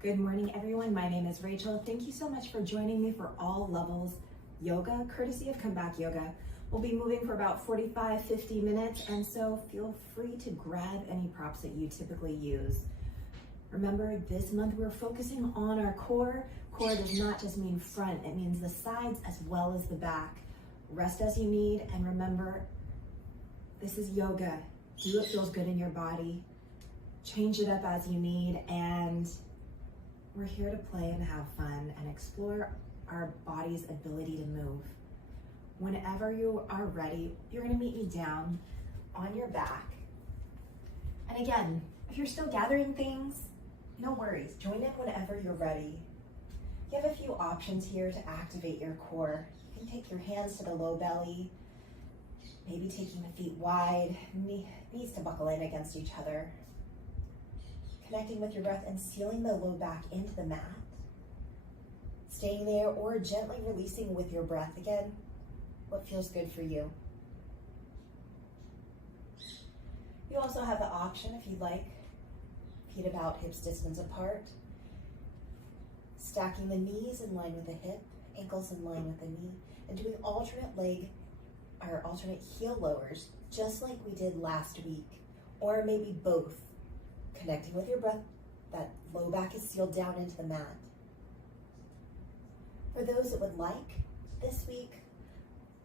Good morning, everyone. My name is Rachel. Thank you so much for joining me for all levels yoga, courtesy of Comeback Yoga. We'll be moving for about 45-50 minutes, and so feel free to grab any props that you typically use. Remember, this month we're focusing on our core. Core does not just mean front, it means the sides as well as the back. Rest as you need, and remember, this is yoga. Do what feels good in your body. Change it up as you need, and we're here to play and have fun and explore our body's ability to move. Whenever you are ready, you're gonna meet me down on your back. And again, if you're still gathering things, no worries, join in whenever you're ready. You have a few options here to activate your core. You can take your hands to the low belly, maybe taking the feet wide, knees to buckle in against each other. Connecting with your breath and sealing the low back into the mat. Staying there or gently releasing with your breath. Again, what feels good for you. You also have the option, if you'd like, feet about hips distance apart. Stacking the knees in line with the hip, ankles in line with the knee, and doing alternate heel lowers, just like we did last week, or maybe both. Connecting with your breath, that low back is sealed down into the mat. For those that would like, this week,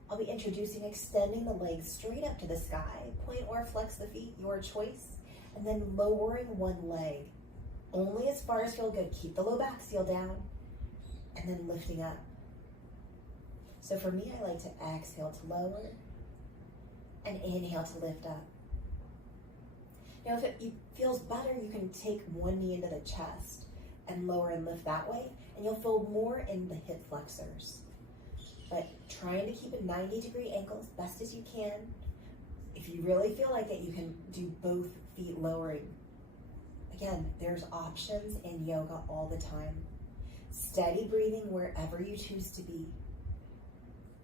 I'll be introducing extending the legs straight up to the sky, point or flex the feet, your choice, and then lowering one leg, only as far as feel good. Keep the low back sealed down, and then lifting up. So for me, I like to exhale to lower, and inhale to lift up. Now, if it feels better, you can take one knee into the chest and lower and lift that way, and you'll feel more in the hip flexors. But trying to keep a 90-degree ankle as best as you can. If you really feel like it, you can do both feet lowering. Again, there's options in yoga all the time. Steady breathing wherever you choose to be.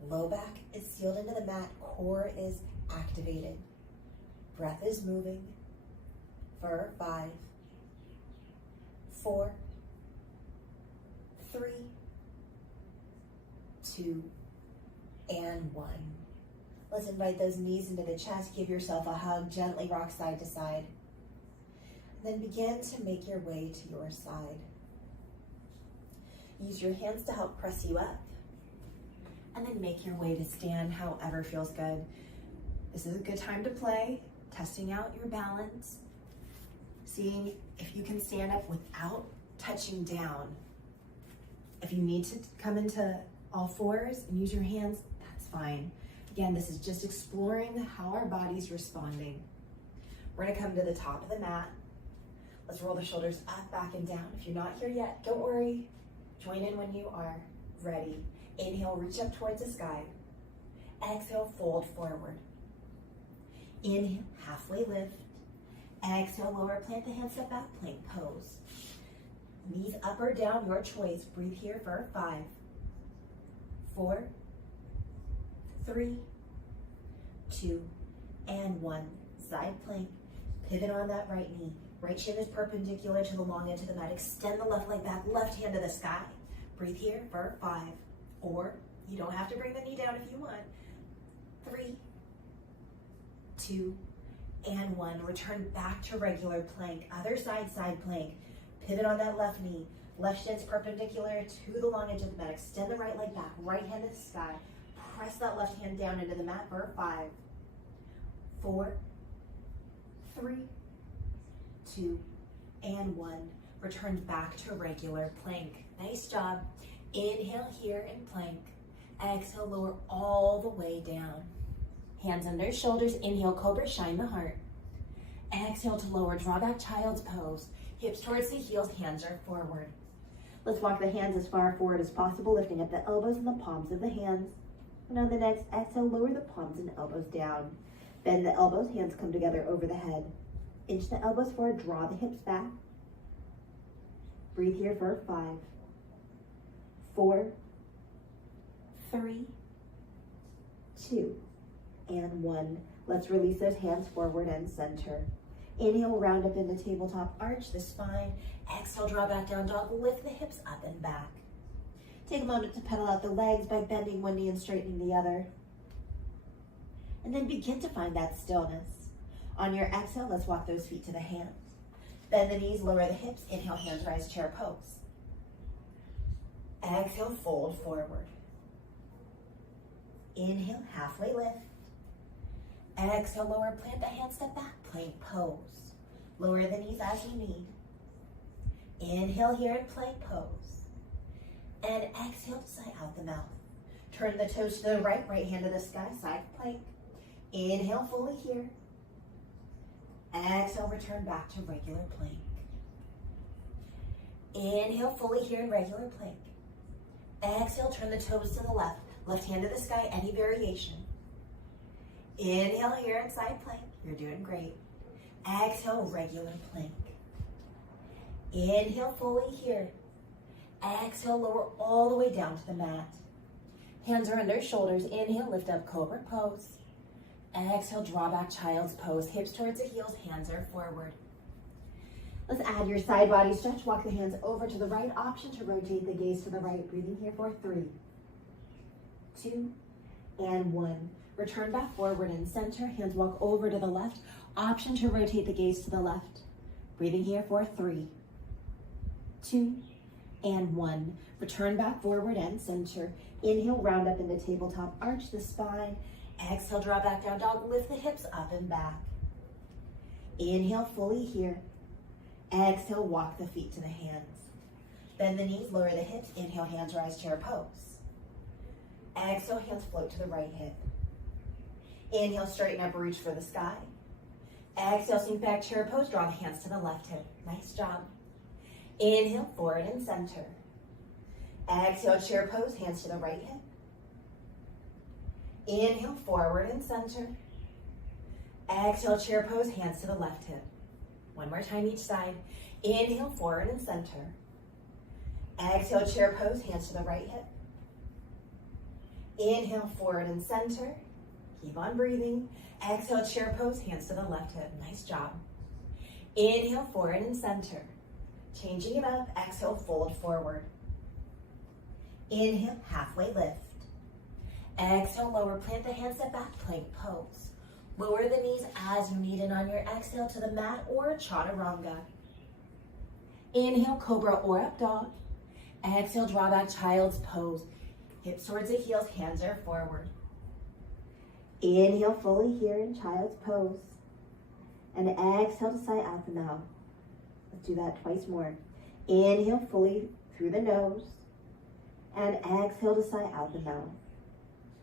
Low back is sealed into the mat, core is activated. Breath is moving. For 5, 4, 3, 2, and 1. Let's invite those knees into the chest. Give yourself a hug. Gently rock side to side. And then begin to make your way to your side. Use your hands to help press you up. And then make your way to stand however feels good. This is a good time to play, testing out your balance. Seeing if you can stand up without touching down. If you need to come into all fours and use your hands, that's fine. Again, this is just exploring how our body's responding. We're gonna come to the top of the mat. Let's roll the shoulders up, back, and down. If you're not here yet, don't worry. Join in when you are ready. Inhale, reach up towards the sky. Exhale, fold forward. Inhale, halfway lift. Exhale, lower, plant the hands, step back, plank pose. Knees up or down, your choice. Breathe here for 5, 4, 3, 2, and 1. Side plank, pivot on that right knee. Right shin is perpendicular to the long edge of the mat. Extend the left leg back, left hand to the sky. Breathe here for 5, or you don't have to bring the knee down if you want. 3, 2, and 1. Return back to regular plank. Other side, side plank. Pivot on that left knee. Left shin's perpendicular to the long edge of the mat. Extend the right leg back. Right hand to the sky. Press that left hand down into the mat for 5, 4, 3, 2, and 1. Return back to regular plank. Nice job. Inhale here in plank. Exhale, lower all the way down. Hands under shoulders, inhale, cobra, shine the heart. Exhale to lower, draw back, child's pose. Hips towards the heels, hands are forward. Let's walk the hands as far forward as possible, lifting up the elbows and the palms of the hands. And on the next exhale, lower the palms and elbows down. Bend the elbows, hands come together over the head. Inch the elbows forward, draw the hips back. Breathe here for 5, 4, 3, 2, and 1. Let's release those hands forward and center. Inhale, round up into tabletop, arch the spine. Exhale, draw back down dog, lift the hips up and back. Take a moment to pedal out the legs by bending one knee and straightening the other. And then begin to find that stillness. On your exhale, let's walk those feet to the hands. Bend the knees, lower the hips. Inhale, hands rise, chair pose. Exhale, fold forward. Inhale, halfway lift. Exhale, lower, plant the hands, step back, plank pose. Lower the knees as you need. Inhale here in plank pose. And exhale to sigh out the mouth. Turn the toes to the right, right hand to the sky, side plank. Inhale fully here. Exhale, return back to regular plank. Inhale fully here in regular plank. Exhale, turn the toes to the left, left hand to the sky, any variation. Inhale here in side plank, you're doing great. Exhale, regular plank. Inhale fully here. Exhale, lower all the way down to the mat. Hands are under shoulders. Inhale, lift up, cobra pose. Exhale, draw back, child's pose. Hips towards the heels, hands are forward. Let's add your side body stretch. Walk the hands over to the right. Option to rotate the gaze to the right. Breathing here for 3, 2, and 1. Return back forward and center. Hands walk over to the left. Option to rotate the gaze to the left. Breathing here for 3, 2, and 1. Return back forward and center. Inhale, round up into tabletop, arch the spine. Exhale, draw back down dog, lift the hips up and back. Inhale, fully here. Exhale, walk the feet to the hands. Bend the knees, lower the hips. Inhale, hands rise, chair pose. Exhale, hands float to the right hip. Inhale, straighten up, reach for the sky. Exhale, sink back, chair pose. Draw the hands to the left hip. Nice job. Inhale, forward and center. Exhale, chair pose, hands to the right hip. Inhale, forward and center. Exhale, chair pose, hands to the left hip. One more time each side. Inhale, forward and center. Exhale, chair pose, hands to the right hip. Inhale, forward and center. Keep on breathing. Exhale, chair pose, hands to the left hip. Nice job. Inhale, forward and center. Changing it up. Exhale, fold forward. Inhale, halfway lift. Exhale, lower, plant the hands, step back, plank pose. Lower the knees as you need, and on your exhale to the mat or chaturanga. Inhale, cobra or up dog. Exhale, draw back, child's pose. Hips towards the heels, hands are forward. Inhale, fully here in child's pose. And exhale to sigh out the mouth. Let's do that twice more. Inhale, fully through the nose. And exhale to sigh out the mouth.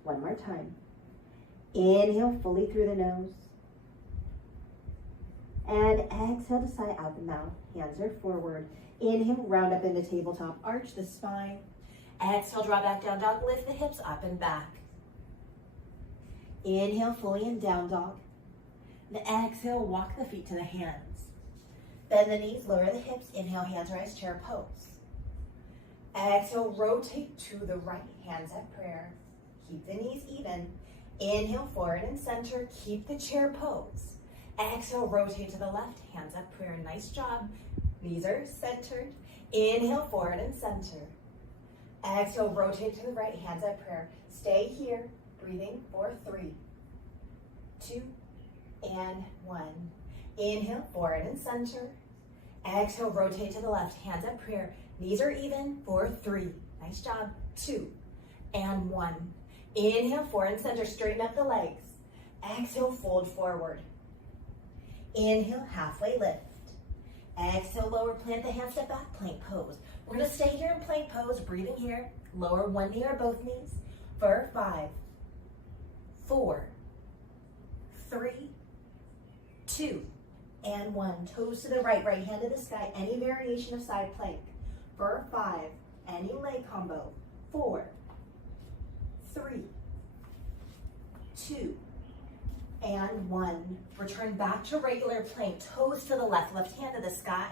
One more time. Inhale fully through the nose. And exhale to sigh out the mouth. Hands are forward. Inhale, round up into tabletop, arch the spine. Exhale, draw back down dog, lift the hips up and back. Inhale fully in down dog. And exhale, walk the feet to the hands. Bend the knees, lower the hips. Inhale, hands rise, chair pose. Exhale, rotate to the right, hands at prayer. Keep the knees even. Inhale, forward and center. Keep the chair pose. Exhale, rotate to the left, hands at prayer. Nice job. Knees are centered. Inhale, forward and center. Exhale, rotate to the right, hands at prayer. Stay here, breathing for 3, 2, and 1. Inhale, forward and center. Exhale, rotate to the left, hands at prayer. Knees are even for 3. Nice job. 2, and 1. Inhale, forward and center, straighten up the legs. Exhale, fold forward. Inhale, halfway lift. Exhale, lower, plant the hands, step back, plank pose. We're gonna stay here in plank pose, breathing here. Lower one knee or both knees for 5, 4, 3, 2, and 1. Toes to the right, right hand to the sky. Any variation of side plank for 5. Any leg combo. 4, 3, 2, and 1. Return back to regular plank. Toes to the left, left hand to the sky.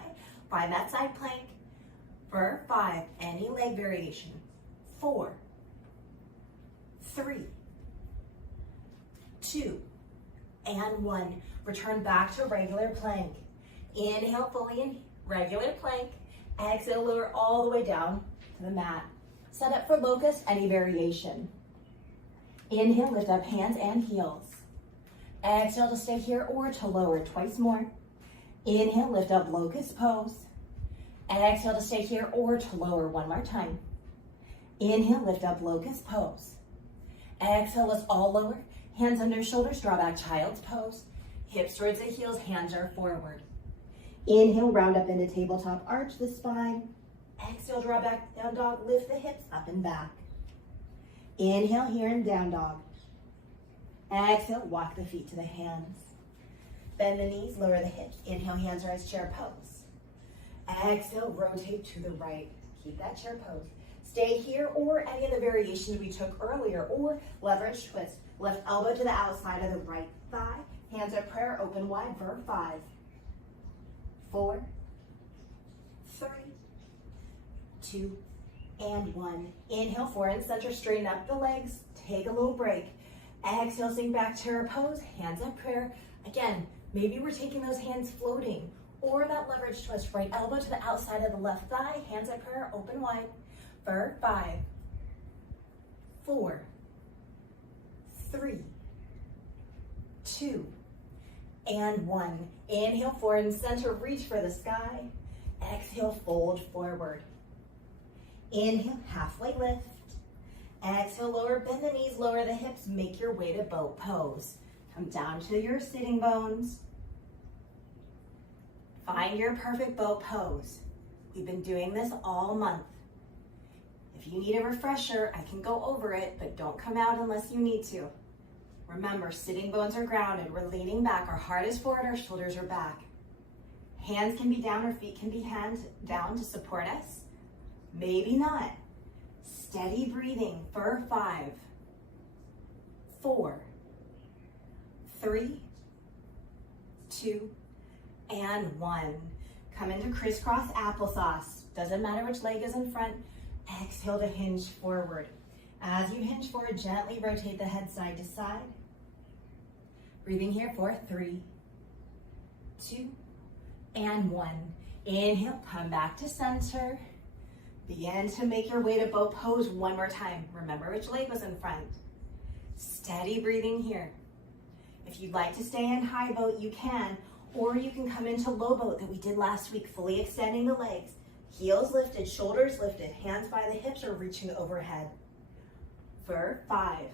Find that side plank for 5. Any leg variation. 4, 3, 2, and 1. Return back to regular plank. Inhale fully in regular plank. Exhale, lower all the way down to the mat. Set up for locust, any variation. Inhale, lift up hands and heels. Exhale to stay here or to lower twice more. Inhale, lift up locust pose. Exhale to stay here or to lower one more time. Inhale, lift up locust pose. Exhale, let's all lower. Hands under shoulders, draw back child's pose. Hips towards the heels, hands are forward. Inhale, round up into tabletop, arch the spine. Exhale, draw back, down dog, lift the hips up and back. Inhale here in down dog. Exhale, walk the feet to the hands. Bend the knees, lower the hips. Inhale, hands rise, chair pose. Exhale, rotate to the right. Keep that chair pose. Stay here or any of the variations we took earlier, or leverage twist. Left elbow to the outside of the right thigh. Hands at prayer, open wide for 5, 4, 3, 2, and 1. Inhale, forward and center, straighten up the legs. Take a little break. Exhale, sink back, chair pose, hands at prayer. Again, maybe we're taking those hands floating, or that leverage twist, right elbow to the outside of the left thigh, hands at prayer, open wide for 5, 4, 3, 2, and 1. Inhale, forward and center, reach for the sky. Exhale, fold forward. Inhale, halfway lift. Exhale, lower, bend the knees, lower the hips, make your way to boat pose. Come down to your sitting bones. Find your perfect boat pose. We've been doing this all month. If you need a refresher, I can go over it, but don't come out unless you need to. Remember, sitting bones are grounded. We're leaning back. Our heart is forward, our shoulders are back. Hands can be down, or feet can be hands down to support us. Maybe not. Steady breathing for 5, 4, 3, 2, and 1. Come into crisscross applesauce. Doesn't matter which leg is in front. Exhale to hinge forward. As you hinge forward, gently rotate the head side to side. Breathing here for 3, 2, and 1. Inhale, come back to center. Begin to make your way to boat pose one more time. Remember which leg was in front. Steady breathing here. If you'd like to stay in high boat, you can, or you can come into low boat that we did last week, fully extending the legs. Heels lifted, shoulders lifted, hands by the hips or reaching overhead. For 5,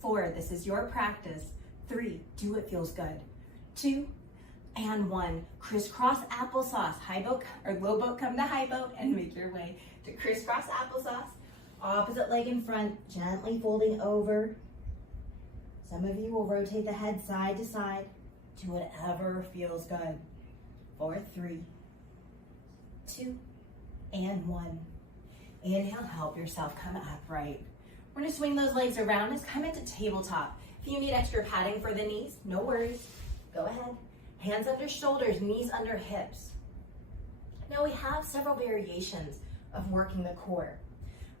4, this is your practice. 3, do what feels good. 2, and 1. Crisscross applesauce. High boat or low boat, come to high boat and make your way to crisscross applesauce. Opposite leg in front, gently folding over. Some of you will rotate the head side to side to whatever feels good. 4, 3, 2, and 1. Inhale, help yourself come upright. We're gonna swing those legs around us, come into tabletop. If you need extra padding for the knees, no worries, go ahead. Hands under shoulders, knees under hips. Now we have several variations of working the core.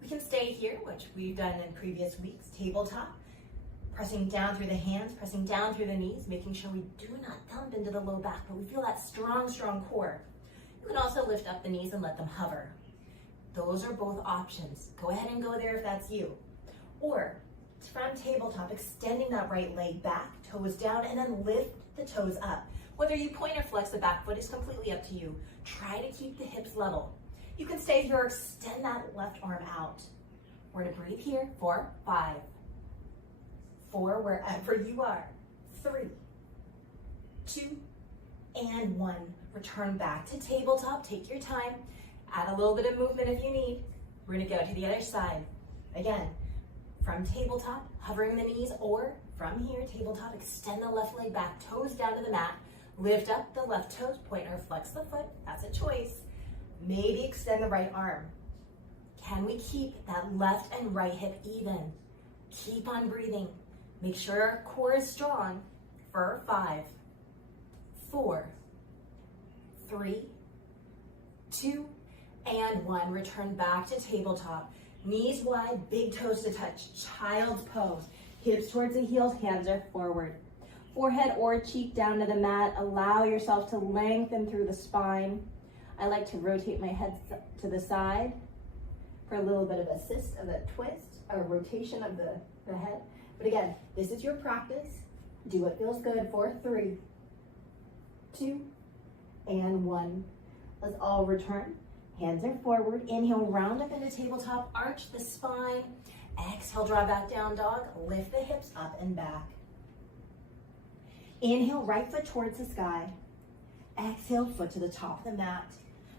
We can stay here, which we've done in previous weeks, tabletop, pressing down through the hands, pressing down through the knees, making sure we do not thump into the low back, but we feel that strong, strong core. You can also lift up the knees and let them hover. Those are both options. Go ahead and go there if that's you. Or from tabletop, extending that right leg back, toes down, and then lift the toes up. Whether you point or flex the back foot is completely up to you. Try to keep the hips level. You can stay here or extend that left arm out. We're gonna breathe here for 5, 4, wherever you are. 3, 2, and 1. Return back to tabletop, take your time. Add a little bit of movement if you need. We're gonna go to the other side. Again, from tabletop, hovering the knees, or from here, tabletop, extend the left leg back, toes down to the mat. Lift up the left toes, point or flex the foot, that's a choice. Maybe extend the right arm. Can we keep that left and right hip even? Keep on breathing. Make sure our core is strong for 5, 4, 3, 2, and 1. Return back to tabletop. Knees wide, big toes to touch, child's pose. Hips towards the heels, hands are forward. forehead or cheek down to the mat. Allow yourself to lengthen through the spine. I like to rotate my head to the side for a little bit of assist of a twist or rotation of the head. But again, this is your practice. Do what feels good for 3, 2, and 1. Let's all return. Hands are forward. Inhale, round up into tabletop, arch the spine. Exhale, draw back down dog. Lift the hips up and back. Inhale, right foot towards the sky. Exhale, foot to the top of the mat.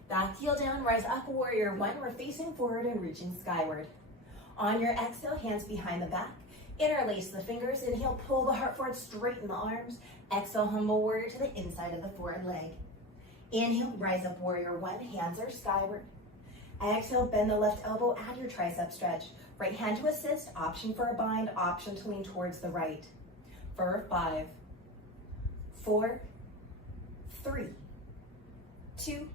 Back heel down, rise up, warrior 1. We're facing forward and reaching skyward. On your exhale, hands behind the back. Interlace the fingers. Inhale, pull the heart forward, straighten the arms. Exhale, humble warrior to the inside of the forward leg. Inhale, rise up, warrior 1. Hands are skyward. Exhale, bend the left elbow, add your tricep stretch. Right hand to assist, option for a bind, option to lean towards the right. For 5, 4, 3, 2,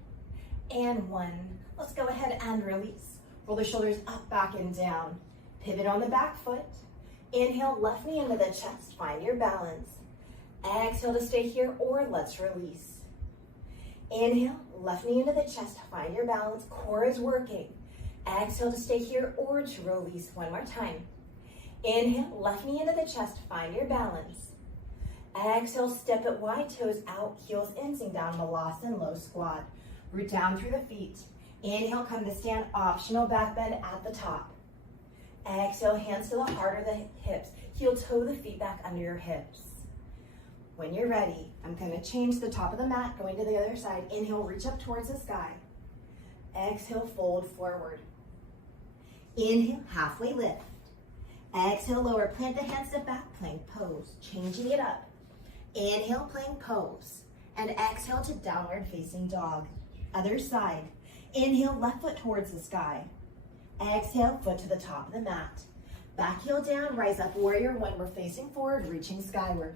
and 1. Let's go ahead and release. Roll the shoulders up, back, and down. Pivot on the back foot. Inhale, left knee into the chest, find your balance. Exhale to stay here, or let's release. Inhale, left knee into the chest, find your balance, core is working. Exhale to stay here or to release. One more time. Inhale, left knee into the chest, find your balance. Exhale, step it wide, toes out, heels in, sink down, Malasana, low squat. Root down through the feet. Inhale, come to stand, optional back bend at the top. Exhale, hands to the heart or the hips. Heel toe the feet back under your hips. When you're ready, I'm going to change the top of the mat, going to the other side. Inhale, reach up towards the sky. Exhale, fold forward. Inhale, halfway lift. Exhale, lower, plant the hands to back, plank pose. Changing it up. Inhale, plank pose. And exhale to downward facing dog. Other side. Inhale, left foot towards the sky. Exhale, foot to the top of the mat. Back heel down, rise up, warrior 1. We're facing forward, reaching skyward.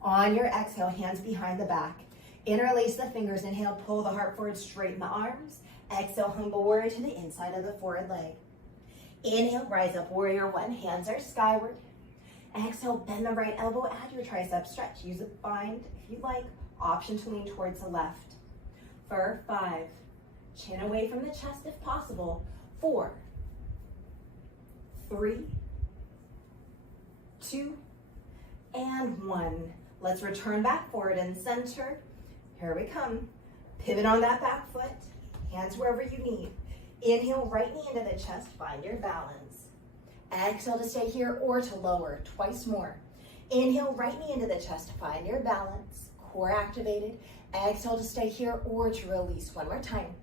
On your exhale, hands behind the back. Interlace the fingers. Inhale, pull the heart forward, straighten the arms. Exhale, humble warrior to the inside of the forward leg. Inhale, rise up, warrior 1. Hands are skyward. Exhale, bend the right elbow, add your tricep stretch. Use a bind if you like. Option to lean towards the left. For 5, chin away from the chest if possible. 4, 3, 2, and 1. Let's return back forward and center. Here we come. Pivot on that back foot. Hands wherever you need. Inhale, right knee into the chest. Find your balance. Exhale to stay here or to lower. Twice more. Inhale, right knee into the chest. Find your balance. Core activated. Exhale to stay here or to release. One more time.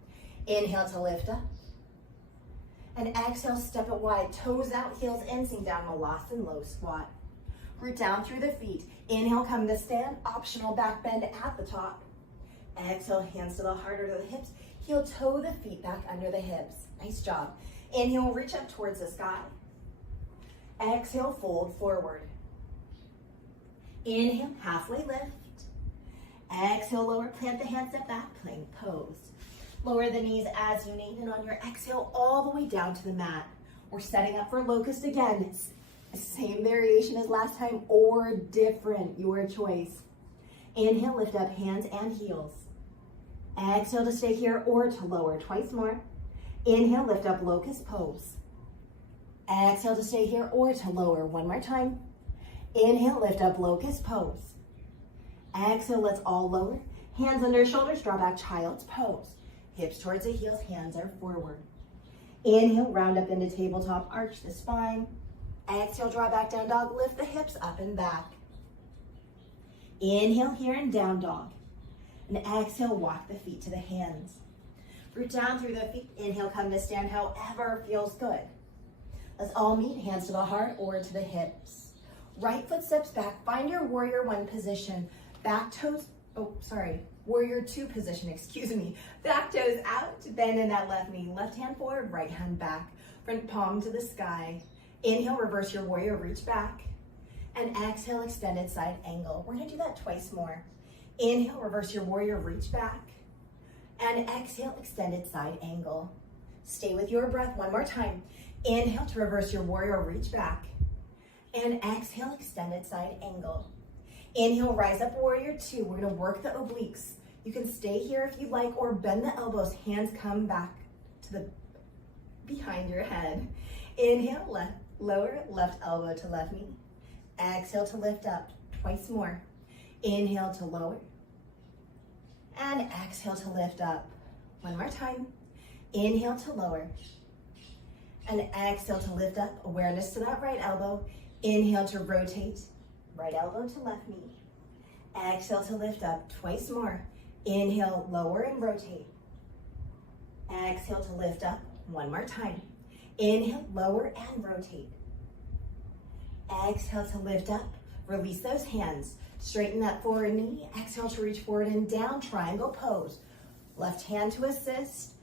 Inhale to lift up. And exhale, step it wide. Toes out, heels in, sink down, Malasana, low squat. Root down through the feet. Inhale, come to stand. Optional back bend at the top. Exhale, hands to the heart or to the hips. Heel toe the feet back under the hips. Nice job. Inhale, reach up towards the sky. Exhale, fold forward. Inhale, halfway lift. Exhale, lower, plant the hands at back, plank pose. Lower the knees as you need, and on your exhale, all the way down to the mat. We're setting up for locust again. It's same variation as last time or different, your choice. Inhale, lift up hands and heels. Exhale to stay here or to lower, twice more. Inhale, lift up locust pose. Exhale to stay here or to lower, one more time. Inhale, lift up locust pose. Exhale, let's all lower. Hands under shoulders, draw back child's pose. Hips towards the heels, hands are forward. Inhale, round up into tabletop, arch the spine. Exhale, draw back down dog, lift the hips up and back. Inhale here in down dog. And exhale, walk the feet to the hands. Root down through the feet. Inhale, come to stand, however feels good. Let's all meet, hands to the heart or to the hips. Right foot steps back, find your warrior 1 position. Back toes, warrior 2 position, excuse me. Back toes out, bend in that left knee. Left hand forward, right hand back. Front palm to the sky. Inhale, reverse your warrior, reach back. And exhale, extended side angle. We're gonna do that twice more. Inhale, reverse your warrior, reach back. And exhale, extended side angle. Stay with your breath one more time. Inhale to reverse your warrior, reach back. And exhale, extended side angle. Inhale, rise up, warrior two. We're gonna work the obliques. You can stay here if you'd like, or bend the elbows. Hands come back to the behind your head. Inhale, lower left elbow to left knee. Exhale to lift up, twice more. Inhale to lower. And exhale to lift up. One more time. Inhale to lower. And exhale to lift up. Awareness to that right elbow. Inhale to rotate. Right elbow to left knee. Exhale to lift up, twice more. Inhale, lower and rotate. Exhale to lift up, one more time. Inhale, lower and rotate. Exhale to lift up, release those hands. Straighten that forward knee. Exhale to reach forward and down, triangle pose. Left hand to assist,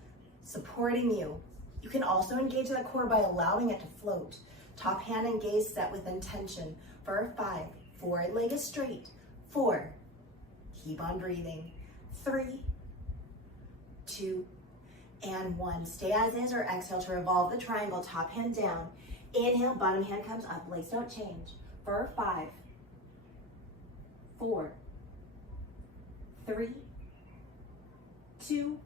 supporting you. You can also engage the core by allowing it to float. Top hand and gaze set with intention. For 5, forward leg is straight. 4, keep on breathing. 3, 2, and 1. Stay as is or exhale to revolve the triangle, top hand down. Inhale, bottom hand comes up, legs don't change. For 5, 4, 3, 2,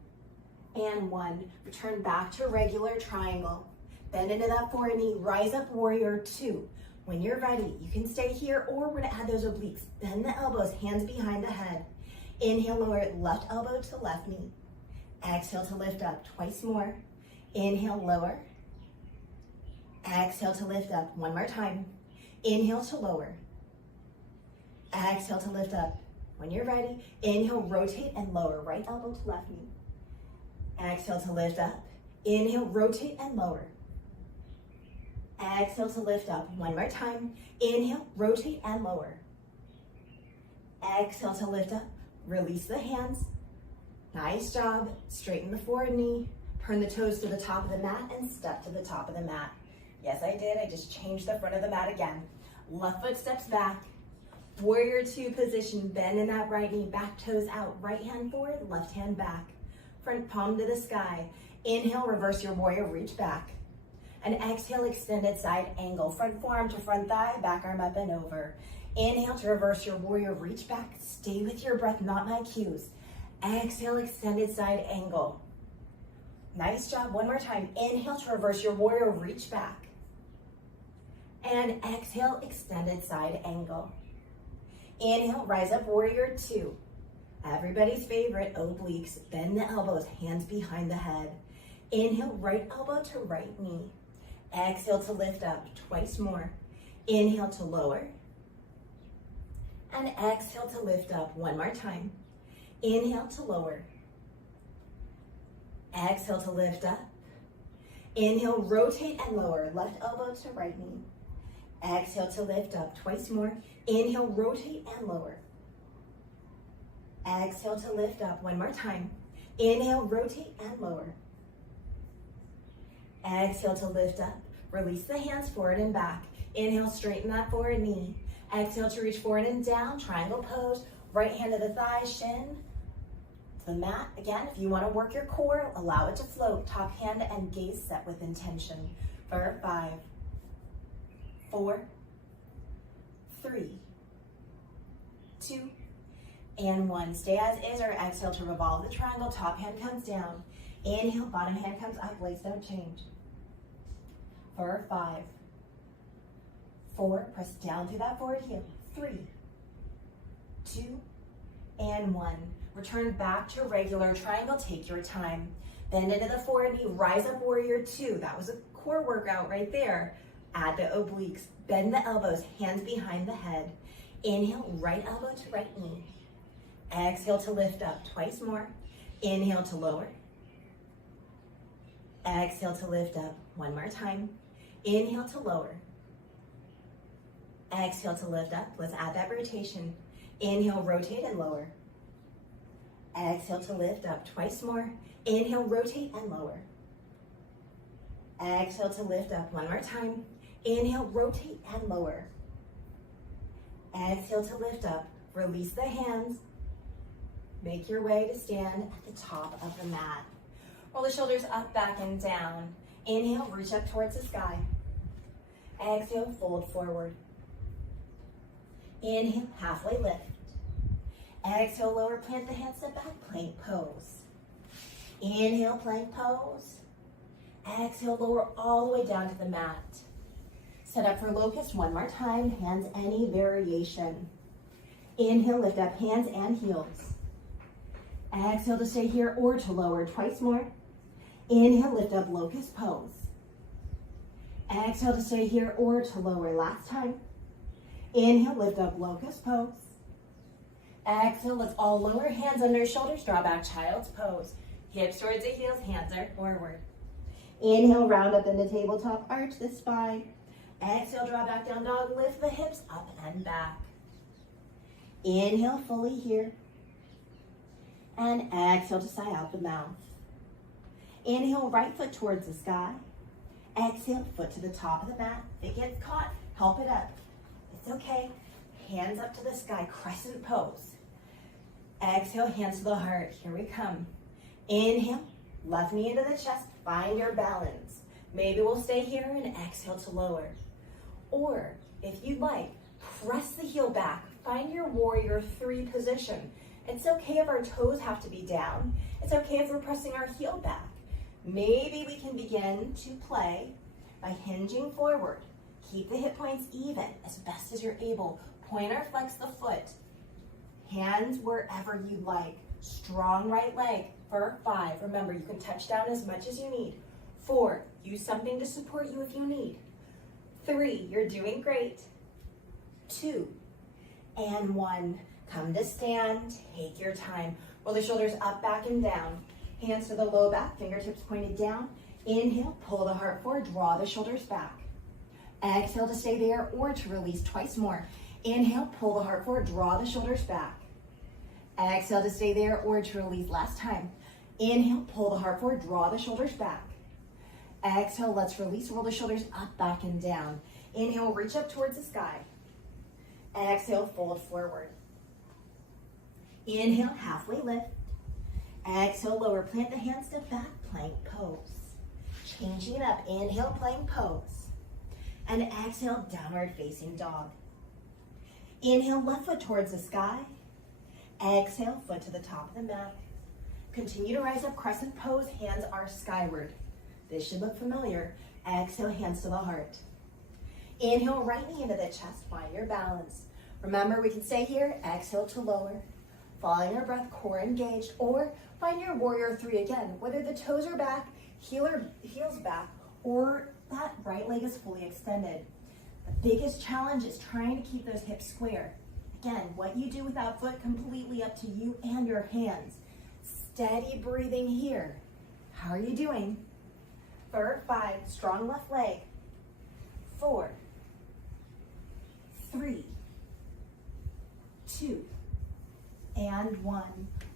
and 1. Return back to regular triangle. Bend into that forward knee, rise up, warrior two. When you're ready, you can stay here or we're gonna add those obliques. Bend the elbows, hands behind the head. Inhale, lower left elbow to left knee. Exhale to lift up, twice more. Inhale, lower. Exhale to lift up, one more time. Inhale to lower. Exhale to lift up. When you're ready, inhale, rotate and lower. Right elbow to left knee. Exhale to lift up. Inhale, rotate and lower. Exhale to lift up. One more time. Inhale, rotate and lower. Exhale to lift up. Release the hands. Nice job. Straighten the forward knee. Turn the toes to the top of the mat and step to the top of the mat. Yes, I did. I just changed the front of the mat again. Left foot steps back. Warrior two position. Bend in that right knee. Back toes out. Right hand forward, left hand back. Front palm to the sky. Inhale, reverse your warrior, reach back. And exhale, extended side angle. Front forearm to front thigh, back arm up and over. Inhale to reverse your warrior, reach back. Stay with your breath, not my cues. Exhale, extended side angle. Nice job, one more time. Inhale to reverse your warrior, reach back. And exhale, extended side angle. Inhale, rise up, warrior two. Everybody's favorite, obliques. Bend the elbows, hands behind the head. Inhale, right elbow to right knee. Exhale to lift up, twice more. Inhale to lower. And exhale to lift up, one more time. Inhale to lower. Exhale to lift up. Inhale, rotate and lower, left elbow to right knee. Exhale to lift up, twice more. Inhale, rotate and lower. Exhale to lift up, one more time. Inhale, rotate and lower. Exhale to lift up. Release the hands forward and back. Inhale, straighten that forward knee. Exhale to reach forward and down, triangle pose. Right hand to the thigh, shin to the mat. Again, if you want to work your core, allow it to float. Top hand and gaze set with intention. For 5, 4, 3, 2, and 1. Stay as is or exhale to revolve the triangle. Top hand comes down. Inhale, bottom hand comes up. Legs don't change. For 5, 4, press down through that forward heel. 3, 2, and 1. Return back to regular triangle. Take your time. Bend into the forward knee. Rise up, warrior two. That was a core workout right there. Add the obliques. Bend the elbows. Hands behind the head. Inhale, right elbow to right knee. Exhale to lift up, twice more. Inhale to lower. Exhale to lift up, one more time. Inhale to lower. Exhale to lift up. Let's add that rotation. Inhale, rotate and lower. Exhale to lift up, twice more. Inhale, rotate and lower. Exhale to lift up, one more time. Inhale, rotate and lower. Exhale to lift up. Release the hands. Make your way to stand at the top of the mat. Roll the shoulders up, back, and down. Inhale, reach up towards the sky. Exhale, fold forward. Inhale, halfway lift. Exhale, lower, plant the hands to back, plank pose. Inhale, plank pose. Exhale, lower all the way down to the mat. Set up for locust one more time, hands any variation. Inhale, lift up hands and heels. Exhale to stay here or to lower twice more. Inhale, lift up locust pose. Exhale to stay here or to lower last time. Inhale, lift up locust pose. Exhale, let's all lower hands under shoulders, draw back child's pose. Hips towards the heels, hands are forward. Inhale, round up into tabletop, arch the spine. Exhale, draw back down dog, lift the hips up and back. Inhale, fully here. And exhale to sigh out the mouth. Inhale, right foot towards the sky. Exhale, foot to the top of the mat. If it gets caught, help it up. It's okay. Hands up to the sky, crescent pose. Exhale, hands to the heart. Here we come. Inhale, left knee into the chest. Find your balance. Maybe we'll stay here and exhale to lower. Or, if you'd like, press the heel back. Find your warrior 3 position. It's okay if our toes have to be down. It's okay if we're pressing our heel back. Maybe we can begin to play by hinging forward. Keep the hip points even as best as you're able. Point or flex the foot. Hands wherever you like. Strong right leg for 5. Remember, you can touch down as much as you need. 4, use something to support you if you need. 3, you're doing great. 2, and 1. Come to stand, take your time. Roll the shoulders up, back, and down. Hands to the low back, fingertips pointed down. Inhale, pull the heart forward, draw the shoulders back. Exhale to stay there or to release twice more. Inhale, pull the heart forward, draw the shoulders back. Exhale to stay there or to release last time. Inhale, pull the heart forward, draw the shoulders back. Exhale, let's release, roll the shoulders up, back, and down. Inhale, reach up towards the sky. Exhale, fold forward. Inhale, halfway lift. Exhale, lower, plant the hands to back, plank pose. Changing it up, inhale, plank pose. And exhale, downward facing dog. Inhale, left foot towards the sky. Exhale, foot to the top of the mat. Continue to rise up, crescent pose, hands are skyward. This should look familiar. Exhale, hands to the heart. Inhale, right knee into the chest, find your balance. Remember, we can stay here, exhale to lower. Following your breath, core engaged, or find your warrior 3 again, whether the toes are back, heels back, or that right leg is fully extended. The biggest challenge is trying to keep those hips square. Again, what you do with that foot, completely up to you and your hands. Steady breathing here. How are you doing? For 5, strong left leg. 4, 3, 2, and 1.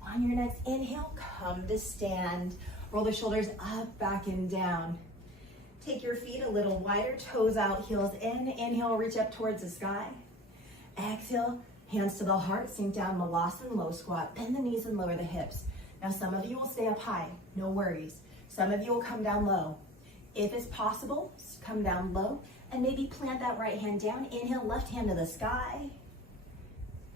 On your next inhale, come to stand. Roll the shoulders up, back, and down. Take your feet a little wider, toes out, heels in. Inhale, reach up towards the sky. Exhale, hands to the heart, sink down, Malasana, low squat. Bend the knees and lower the hips. Now, some of you will stay up high, no worries. Some of you will come down low. If it's possible, come down low and maybe plant that right hand down. Inhale, left hand to the sky.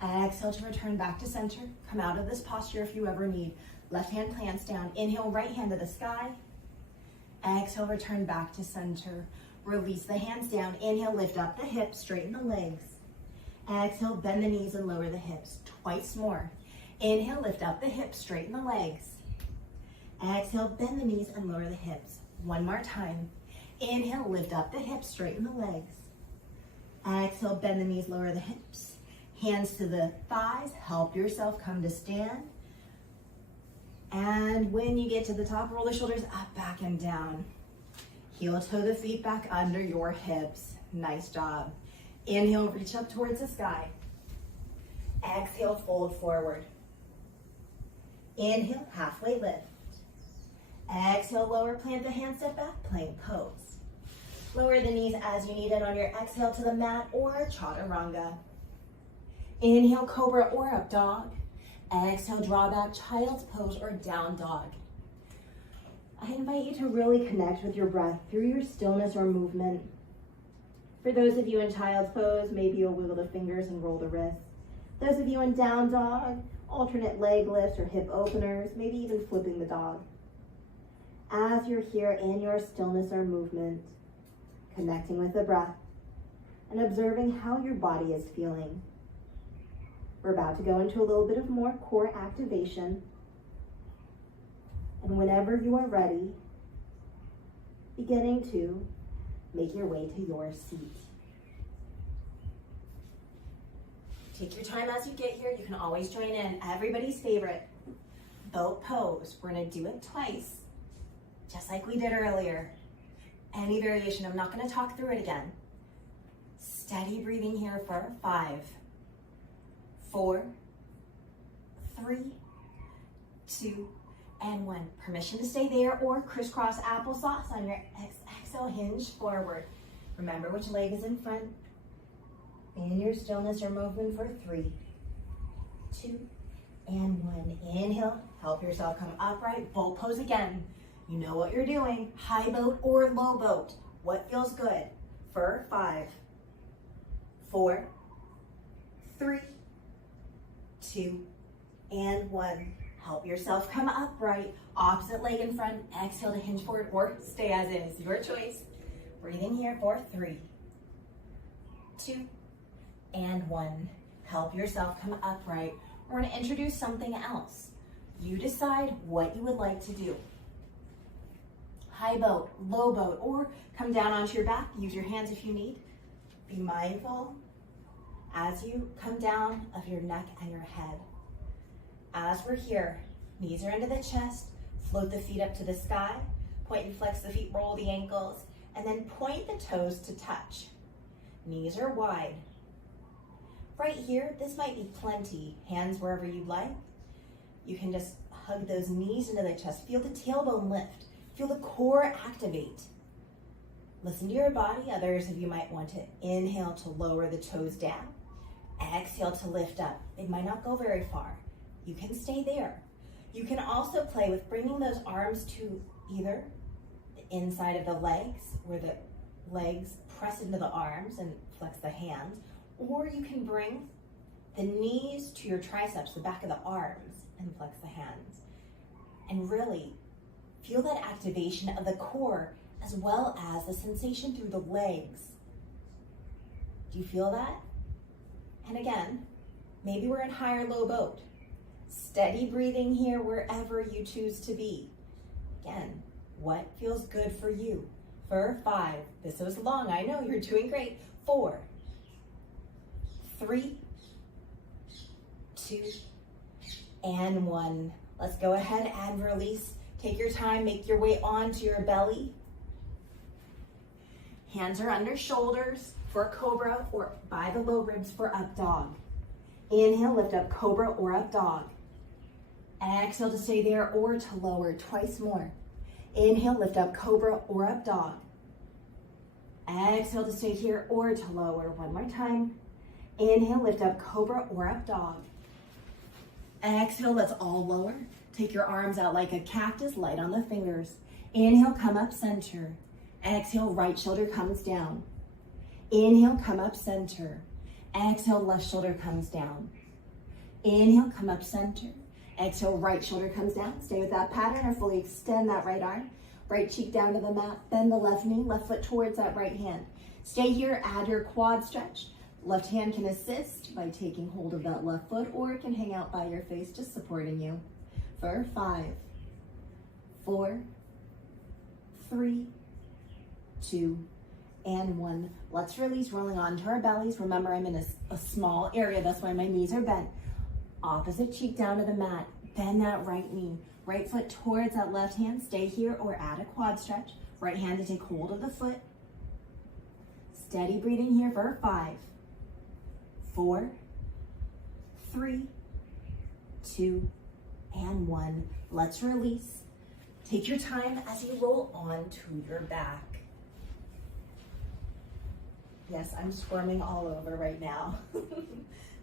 Exhale to return back to center. Come out of this posture if you ever need. Left hand plants down. Inhale, right hand to the sky. Exhale, return back to center. Release the hands down. Inhale, lift up the hips, straighten the legs. Exhale, bend the knees and lower the hips. Twice more. Inhale, lift up the hips, straighten the legs. Exhale, bend the knees and lower the hips. One more time. Inhale, lift up the hips, straighten the legs. Exhale, bend the knees, lower the hips. Hands to the thighs, help yourself come to stand. And when you get to the top, roll the shoulders up, back, and down. Heel toe the feet back under your hips. Nice job. Inhale, reach up towards the sky. Exhale, fold forward. Inhale, halfway lift. Exhale, lower, plant the hands, step back, plank pose. Lower the knees as you need it on your exhale to the mat or chaturanga. Inhale, cobra or up dog. Exhale, draw back, child's pose or down dog. I invite you to really connect with your breath through your stillness or movement. For those of you in child's pose, maybe you'll wiggle the fingers and roll the wrists. Those of you in down dog, alternate leg lifts or hip openers, maybe even flipping the dog. As you're here in your stillness or movement, connecting with the breath and observing how your body is feeling. We're about to go into a little bit of more core activation. And whenever you are ready, beginning to make your way to your seat. Take your time as you get here. You can always join in. Everybody's favorite, boat pose. We're gonna do it twice, just like we did earlier. Any variation, I'm not gonna talk through it again. Steady breathing here for 5, 4, 3, 2, and 1. Permission to stay there or crisscross applesauce on your exhale, hinge forward. Remember which leg is in front. In your stillness or movement for 3, 2, and 1. Inhale, help yourself come upright, boat pose again. You know what you're doing, high boat or low boat. What feels good? For 5, 4, 3, 2, and 1. Help yourself come upright, opposite leg in front, exhale to hinge forward or stay as is, your choice. Breathing here for 3, 2, and 1. Help yourself come upright. We're gonna introduce something else. You decide what you would like to do. High boat, low boat, or come down onto your back. Use your hands if you need. Be mindful as you come down of your neck and your head. As we're here, knees are into the chest, float the feet up to the sky, point and flex the feet, roll the ankles, and then point the toes to touch. Knees are wide. Right here, this might be plenty. Hands wherever you'd like. You can just hug those knees into the chest. Feel the tailbone lift. Feel the core activate. Listen to your body. Others of you might want to inhale to lower the toes down. Exhale to lift up. It might not go very far. You can stay there. You can also play with bringing those arms to either the inside of the legs, where the legs press into the arms and flex the hands, or you can bring the knees to your triceps, the back of the arms, and flex the hands. And really feel that activation of the core as well as the sensation through the legs. Do you feel that? And again, maybe we're in high or low boat. Steady breathing here wherever you choose to be. Again, what feels good for you? For 5, this was long, I know, you're doing great. 4, 3, 2, and 1. Let's go ahead and release. Take your time, make your way onto your belly. Hands are under shoulders for cobra or by the low ribs for up dog. Inhale, lift up cobra or up dog. Exhale to stay there or to lower twice more. Inhale, lift up cobra or up dog. Exhale to stay here or to lower. One more time. Inhale, lift up cobra or up dog. Exhale, let's all lower. Take your arms out like a cactus, light on the fingers. Inhale, come up center. Exhale, right shoulder comes down. Inhale, come up center. Exhale, left shoulder comes down. Inhale, come up center. Exhale, right shoulder comes down. Stay with that pattern or fully extend that right arm. Right cheek down to the mat. Bend the left knee, left foot towards that right hand. Stay here, add your quad stretch. Left hand can assist by taking hold of that left foot, or it can hang out by your face, just supporting you. For 5, 4, 3, 2, and 1. Let's release, rolling onto our bellies. Remember, I'm in a small area, that's why my knees are bent. Opposite cheek down to the mat. Bend that right knee. Right foot towards that left hand. Stay here or add a quad stretch. Right hand to take hold of the foot. Steady breathing here for 5, 4, 3, 2, and 1. Let's release. Take your time as you roll onto your back. Yes, I'm squirming all over right now.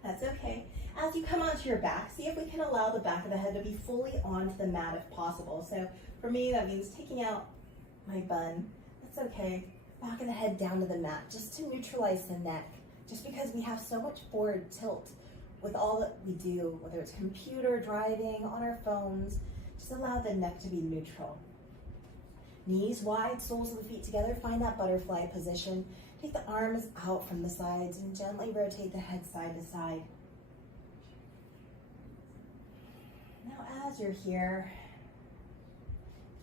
That's okay. As you come onto your back, see if we can allow the back of the head to be fully onto the mat if possible. So for me, that means taking out my bun. That's okay. Back of the head down to the mat, just to neutralize the neck. Just because we have so much forward tilt with all that we do, whether it's computer, driving, on our phones, just allow the neck to be neutral. Knees wide, soles of the feet together, find that butterfly position. Take the arms out from the sides and gently rotate the head side to side. Now as you're here,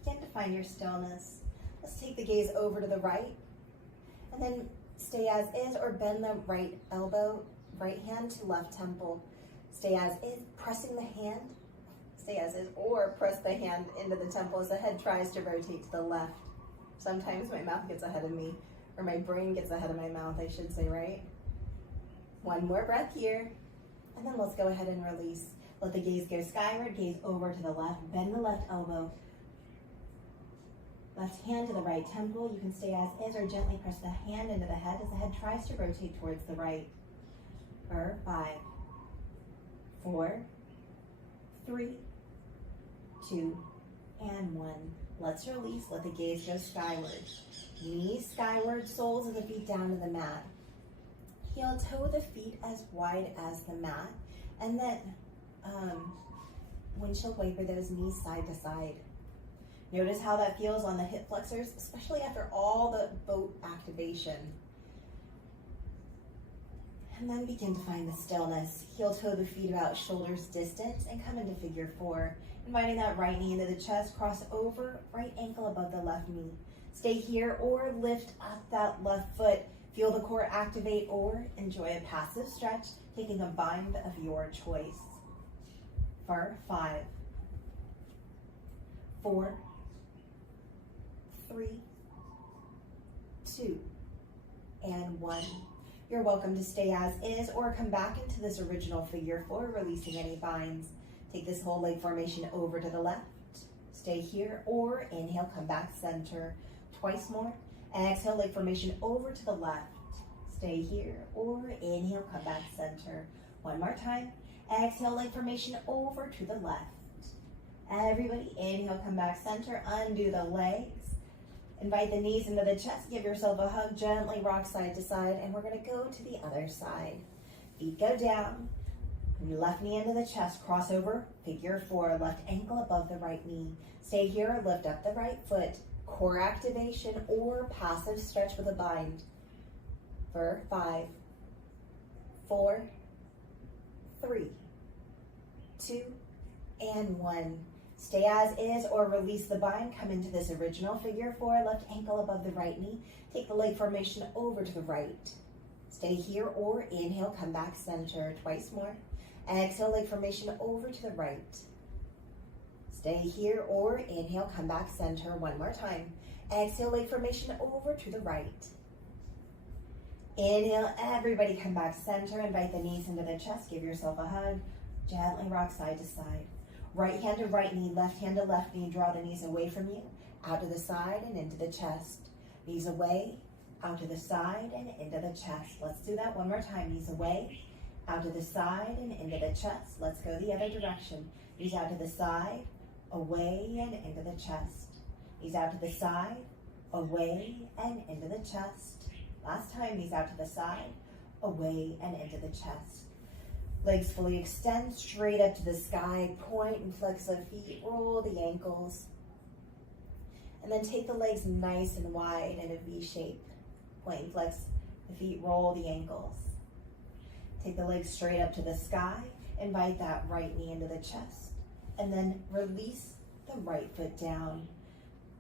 begin to find your stillness. Let's take the gaze over to the right, and then stay as is or bend the right elbow, right hand to left temple. Stay as is, pressing the hand. Stay as is or press the hand into the temple as the head tries to rotate to the left. Sometimes my mouth gets ahead of me, or my brain gets ahead of my mouth, I should say, right? One more breath here, and then let's go ahead and release. Let the gaze go skyward, gaze over to the left, bend the left elbow. Left hand to the right temple. You can stay as is or gently press the hand into the head as the head tries to rotate towards the right. For 5, 4, 3, 2, and 1. Let's release. Let the gaze go skyward. Knees skyward, soles of the feet down to the mat. Heel toe the feet as wide as the mat. And then windshield wiper those knees side to side. Notice how that feels on the hip flexors, especially after all the boat activation. And then begin to find the stillness. Heel toe the feet about shoulders distance and come into figure 4. Inviting that right knee into the chest, cross over, right ankle above the left knee. Stay here or lift up that left foot. Feel the core activate or enjoy a passive stretch, taking a bind of your choice. For 5, 4, 3, 2, and 1. You're welcome to stay as is or come back into this original figure 4, releasing any binds. Take this whole leg formation over to the left. Stay here or inhale, come back center. Twice more. Exhale, leg formation over to the left. Stay here or inhale, come back center. One more time. Exhale, leg formation over to the left. Everybody, inhale, come back center, undo the legs. Invite the knees into the chest, give yourself a hug, gently rock side to side, and we're gonna go to the other side. Feet go down, left knee into the chest, cross over, figure 4, left ankle above the right knee. Stay here, lift up the right foot, core activation or passive stretch with a bind. For 5, 4, 3, 2, and 1. Stay as is or release the bind. Come into this original figure 4, left ankle above the right knee. Take the leg formation over to the right. Stay here or inhale, come back center. Twice more. Exhale, leg formation over to the right. Stay here or inhale, come back center. One more time. Exhale, leg formation over to the right. Inhale, everybody come back center. Invite the knees into the chest. Give yourself a hug. Gently rock side to side. Right hand to right knee, left hand to left knee. Draw the knees away from you, out to the side and into the chest. Knees away, out to the side and into the chest. Let's do that one more time. Knees away, out to the side and into the chest. Let's go the other direction. Knees out to the side, away and into the chest. Knees out to the side, away and into the chest. Last time, knees out to the side, away and into the chest. Legs fully extend, straight up to the sky. Point and flex the feet, roll the ankles. And then take the legs nice and wide in a V shape. Point and flex the feet, roll the ankles. Take the legs straight up to the sky. Invite that right knee into the chest. And then release the right foot down.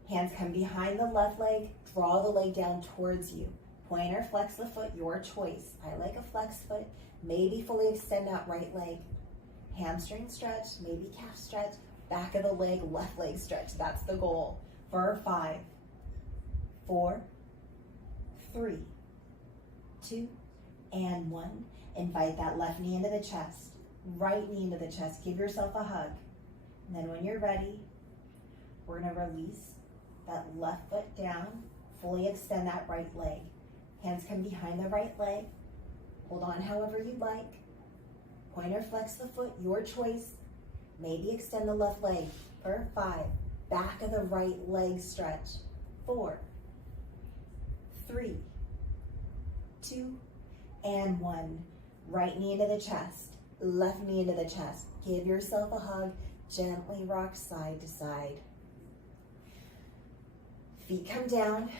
Hands come behind the left leg. Draw the leg down towards you. Point or flex the foot, your choice. I like a flex foot. Maybe fully extend that right leg. Hamstring stretch, maybe calf stretch. Back of the leg, left leg stretch. That's the goal. For 5, 4, 3, 2, and 1. Invite that left knee into the chest. Right knee into the chest. Give yourself a hug. And then when you're ready, we're going to release that left foot down. Fully extend that right leg. Hands come behind the right leg. Hold on however you like. Point or flex the foot, your choice. Maybe extend the left leg. For 5, back of the right leg stretch. 4, 3, 2, and 1. Right knee into the chest, left knee into the chest. Give yourself a hug, gently rock side to side. Feet come down,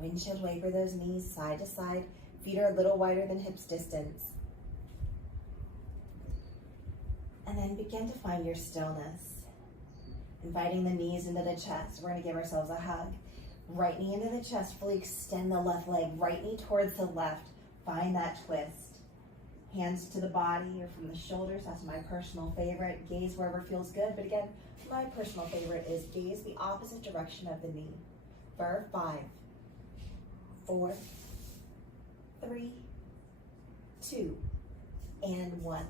windshield waver those knees side to side. Feet are a little wider than hips distance. And then begin to find your stillness. Inviting the knees into the chest. We're gonna give ourselves a hug. Right knee into the chest, fully extend the left leg. Right knee towards the left. Find that twist. Hands to the body or from the shoulders, that's my personal favorite. Gaze wherever feels good, but again, my personal favorite is gaze the opposite direction of the knee. For 5, 4, 3, 2, and 1.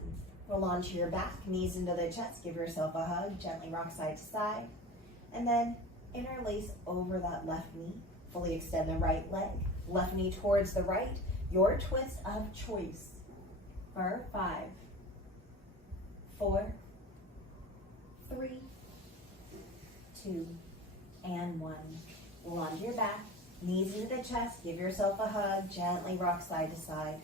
Roll onto your back, knees into the chest, give yourself a hug, gently rock side to side, and then interlace over that left knee. Fully extend the right leg, left knee towards the right, your twist of choice. For 5, 4, 3, 2, and 1. Roll onto your back, knees into the chest, give yourself a hug, gently rock side to side.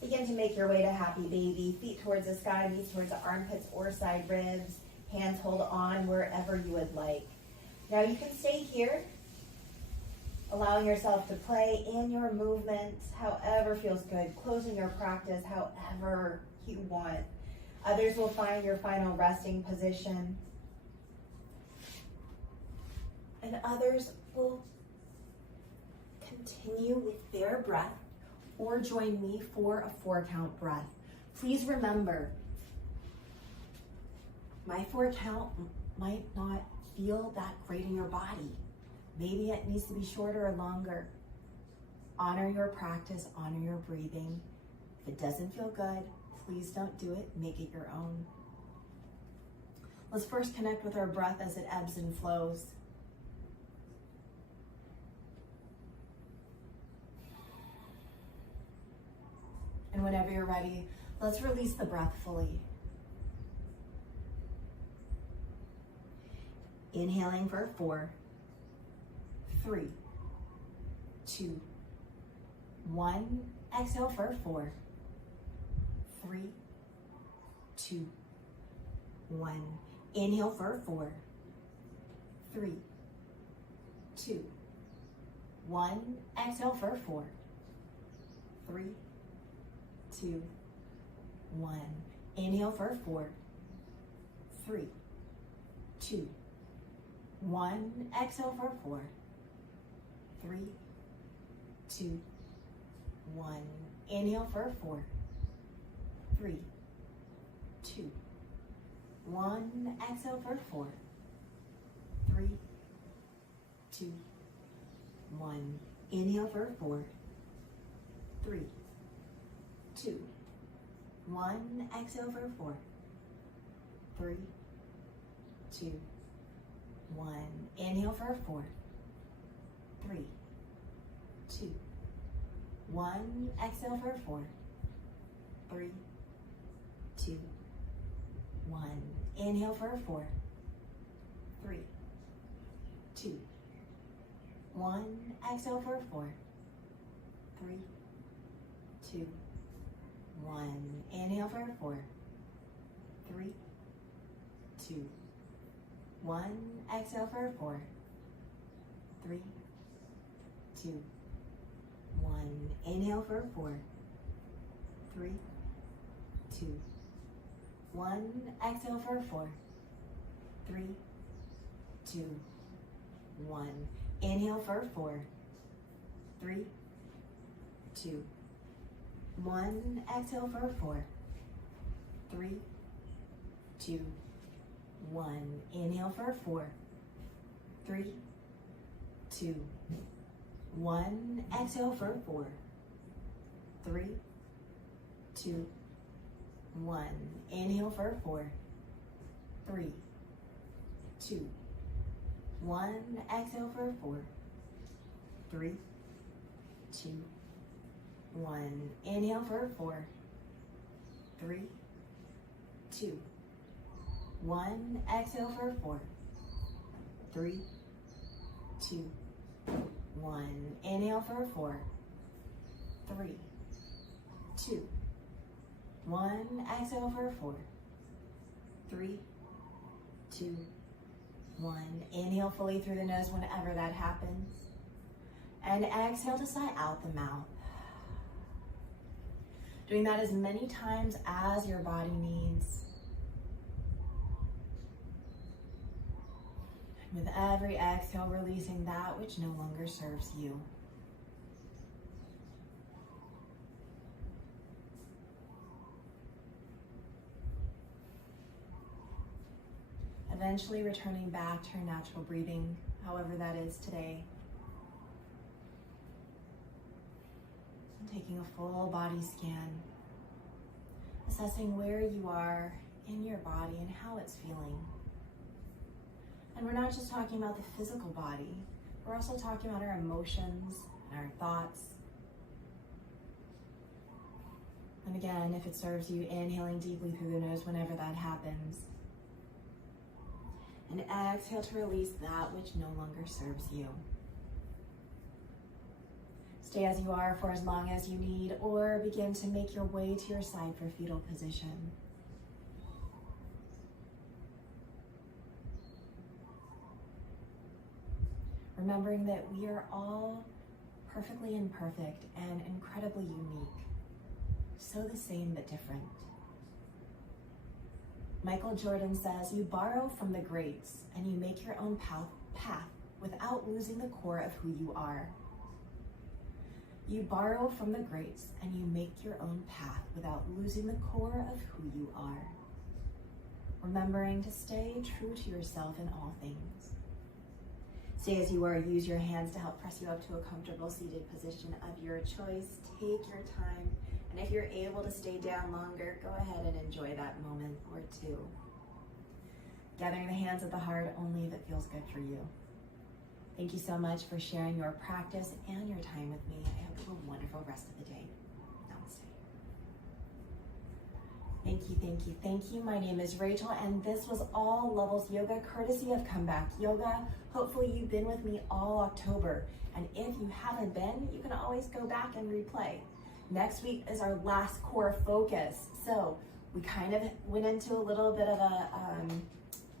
Begin to make your way to happy baby, feet towards the sky, knees towards the armpits or side ribs, hands hold on wherever you would like. Now you can stay here, allowing yourself to play in your movements, however feels good, closing your practice however you want. Others will find your final resting position. And others will continue with their breath or join me for a 4-count breath. Please remember, my 4-count might not feel that great in your body. Maybe it needs to be shorter or longer. Honor your practice, honor your breathing. If it doesn't feel good, please don't do it, make it your own. Let's first connect with our breath as it ebbs and flows. And whenever you're ready, let's release the breath fully. Inhaling for 4, 3, 2, 1. Exhale for 4, 3, 2, 1. Inhale for 4, 3, 2, 1. Exhale for 4, 3, 2, 1. Inhale for 4, 3, 2, 1. Exhale for 4, 3, 2, 1. Inhale for 4, 3, 2, 1. Exhale for 4, 3, 2, 1. Inhale for 4, 3, 2, 1. Exhale for 4, 3, 2, 1. Inhale for 4, 3, 2, 1. Exhale for 4, 3, 2, 1. Inhale for 4, 3, 2, 1. Exhale for 4, 3, 2, 1. Inhale for 4, 3, 2, 1. Exhale for 4, 3, 2, 1. Inhale for 4, 3, 2, 1. Exhale for 4, 3, 2, 1. Inhale for 4, 3, 2, 1. Exhale for 4, 3, 2, 1. Inhale for 4, 3, 2, 1. Exhale for 4, 3, 2, 1. Inhale for 4, 3, 2, 1. Exhale for 4, 3, 2, 1. Inhale for 4, 3, 2, 1. Exhale for 4, 3, 2, 1. Inhale for 4, 3, 2, 1. Exhale for 4, 3, 2, 1. Inhale fully through the nose whenever that happens. And exhale to sigh out the mouth. Doing that as many times as your body needs. With every exhale, releasing that which no longer serves you. Eventually returning back to your natural breathing, however that is today. And taking a full body scan, assessing where you are in your body and how it's feeling. And we're not just talking about the physical body, we're also talking about our emotions and our thoughts. And again, if it serves you, inhaling deeply through the nose whenever that happens. And exhale to release that which no longer serves you. Stay as you are for as long as you need, or begin to make your way to your side for fetal position. Remembering that we are all perfectly imperfect and incredibly unique. So the same but different. Michael Jordan says, you borrow from the greats and you make your own path without losing the core of who you are. You borrow from the greats and you make your own path without losing the core of who you are. Remembering to stay true to yourself in all things. Stay as you are. Use your hands to help press you up to a comfortable seated position of your choice. Take your time. And if you're able to stay down longer, go ahead and enjoy that moment or two. Gathering the hands at the heart only if it feels good for you. Thank you so much for sharing your practice and your time with me. I hope you have a wonderful rest of the day. Namaste. Thank you, thank you, thank you. My name is Rachel, and this was All Levels Yoga, courtesy of Comeback Yoga. Hopefully you've been with me all October. And if you haven't been, you can always go back and replay. Next week is our last core focus. So we kind of went into a little bit of a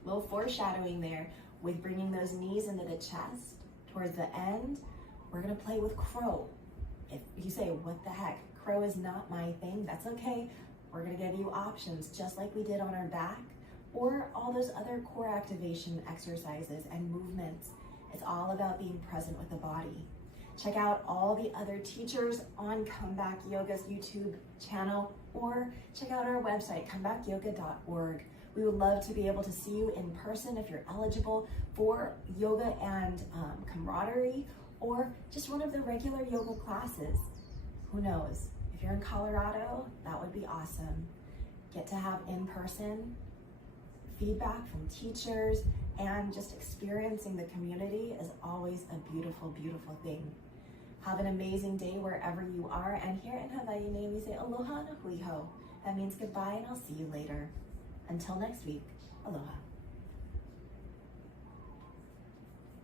little foreshadowing there with bringing those knees into the chest. Towards the end, we're gonna play with crow. If you say, what the heck, crow is not my thing, that's okay. We're gonna give you options just like we did on our back or all those other core activation exercises and movements. It's all about being present with the body. Check out all the other teachers on Comeback Yoga's YouTube channel, or check out our website, comebackyoga.org. We would love to be able to see you in person if you're eligible for yoga and camaraderie, or just one of the regular yoga classes. Who knows? If you're in Colorado, that would be awesome. Get to have in-person feedback from teachers, and just experiencing the community is always a beautiful, beautiful thing. Have an amazing day wherever you are. And here in Hawaii, we say aloha na hui ho. That means goodbye, and I'll see you later. Until next week, aloha.